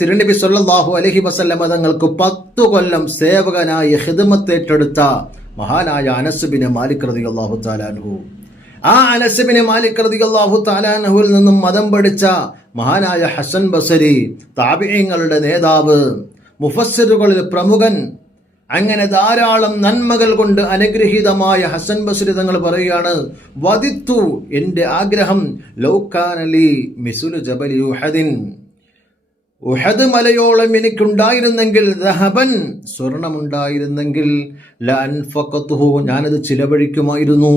തിരുനബി സല്ലാഹു അലഹി വസല്ലമ തങ്ങൾക്ക് പത്തു കൊല്ലം സേവകനായി ഹിദമത്തേറ്റെടുത്ത മഹാനായ അനസുബിന് മാലിക് റളിയല്ലാഹു താലാൻഹു ആ അനസുബിന് മാലിക് റളിയല്ലാഹു താലാൻഹുവിൽ നിന്നും മതം പഠിച്ച മഹാനായ ഹസൻ ബസരി താപിയങ്ങളുടെ നേതാവ് മുഫസ്സിറുകളിൽ പ്രമുഖൻ അങ്ങനെ ധാരാളം നന്മകൾ കൊണ്ട് അനുഗ്രഹീതമായ ഹസൻ ബസരി തങ്ങൾ പറയുകയാണ് വധിത്തു എന്റെ ആഗ്രഹം ലൗക്കാനലി മിസുലു ജബലി ഉഹദ് മലയോളം എനിക്കുണ്ടായിരുന്നെങ്കിൽ ദഹബൻ സ്വർണമുണ്ടായിരുന്നെങ്കിൽ ലൻഫക്കത്തുഹു ഞാനത് ചിലവഴിക്കുമായിരുന്നു.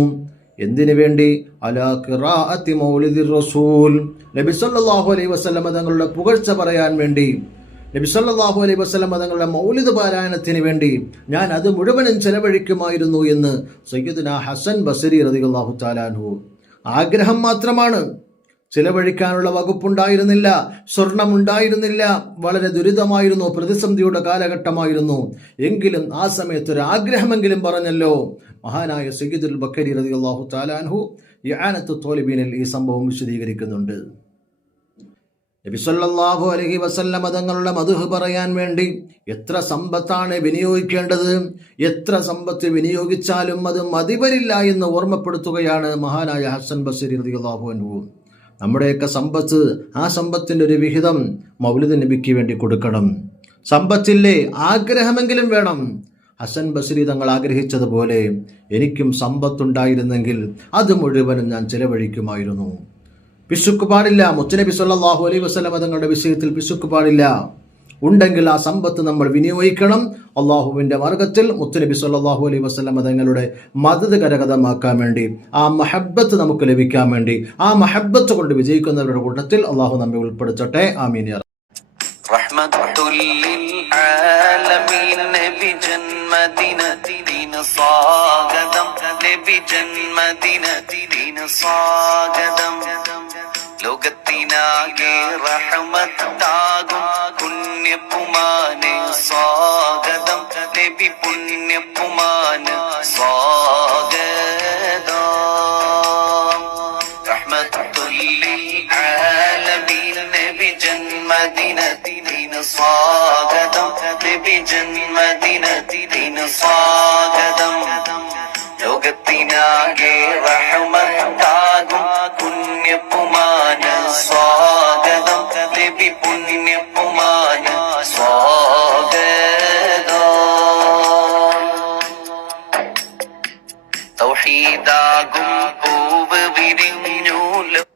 എന്തിനു വേണ്ടി? അലാ ഖിറാഅത്തി മൗലിദിർ റസൂൽ. നബി സല്ലല്ലാഹു അലൈഹി തങ്ങളുടെ പുകഴ്ച പറയാൻ വേണ്ടി നബി സല്ലല്ലാഹു അലൈഹി വസല്ലമ തങ്ങളുടെ മൗലിദ് പാരായണത്തിന് വേണ്ടി ഞാൻ അത് മുഴുവനും ചെലവഴിക്കുമായിരുന്നു എന്ന് സയ്യിദ്ന ഹസൻ ബസരി റളിയല്ലാഹു തആലാൻഹു ആഗ്രഹം മാത്രമാണ്. ചിലവഴിക്കാനുള്ള വകുപ്പുണ്ടായിരുന്നില്ല സ്വർണമുണ്ടായിരുന്നില്ല വളരെ ദുരിതമായിരുന്നു പ്രതിസന്ധിയുടെ കാലഘട്ടമായിരുന്നു. എങ്കിലും ആ സമയത്ത് ഒരു ആഗ്രഹമെങ്കിലും പറഞ്ഞല്ലോ. മഹാനായ സയ്യിദുൽ ബക്കരി റതി അള്ളാഹു താലാൻഹു യാനത്ത് തോലിബീനിൽ ഈ സംഭവം വിശദീകരിക്കുന്നുണ്ട്. നബി അലഹി വസല്ലമ തങ്ങളുടെ മധുഹ് പറയാൻ വേണ്ടി എത്ര സമ്പത്താണ് വിനിയോഗിക്കേണ്ടത് എത്ര സമ്പത്ത് വിനിയോഗിച്ചാലും അത് മതിവരില്ല എന്ന് ഓർമ്മപ്പെടുത്തുകയാണ് മഹാനായ ഹസൻ ബസരി അള്ളാഹു അൻഹു. നമ്മുടെയൊക്കെ സമ്പത്ത് ആ സമ്പത്തിന്റെ ഒരു വിഹിതം മൗലിദ് നബിക്ക് വേണ്ടി കൊടുക്കണം. സമ്പത്തില്ലേ? ആഗ്രഹമെങ്കിലും വേണം. ഹസൻ ബസരി തങ്ങൾ ആഗ്രഹിച്ചതുപോലെ എനിക്കും സമ്പത്തുണ്ടായിരുന്നെങ്കിൽ അത് മുഴുവനും ഞാൻ ചെലവഴിക്കുമായിരുന്നു. പിശുക്ക് പാടില്ല. മുത്തനബി സല്ലാഹു അലൈ വസല്ലം തങ്ങളുടെ വിഷയത്തിൽ പിശുക്ക് പാടില്ല. ഉണ്ടെങ്കിൽ ആ സമ്പത്ത് നമ്മൾ വിനിയോഗിക്കണം. അള്ളാഹുവിന്റെ മാർഗത്തിൽ മുത്തുനബി സല്ലാഹു അലൈഹി വസ്ലം തങ്ങളുടെ മതത് കരകതമാക്കാൻ വേണ്ടി ആ മഹബത്ത് നമുക്ക് ലഭിക്കാൻ വേണ്ടി ആ മഹബത്ത് കൊണ്ട് വിജയിക്കുന്നവരുടെ കൂട്ടത്തിൽ അള്ളാഹു നമ്മെ ഉൾപ്പെടുത്തട്ടെ. ആമീൻ സ്വാഗതം. ലോകത്തിനാകെ റഹ്മത്ത് പുണ്യപ്പുമാന് സ്വാഗതം. റഹ്മത്തുല്ലിൽ ആലമീൻ നബി ജന്മദിനത്തിന സ്വാഗതം. നബി ജന്മദിനത്തിന സ്വാഗതം. ലോകത്തിനാകെ ഇതാകും പൂവ് വിരിഞ്ഞൂലം.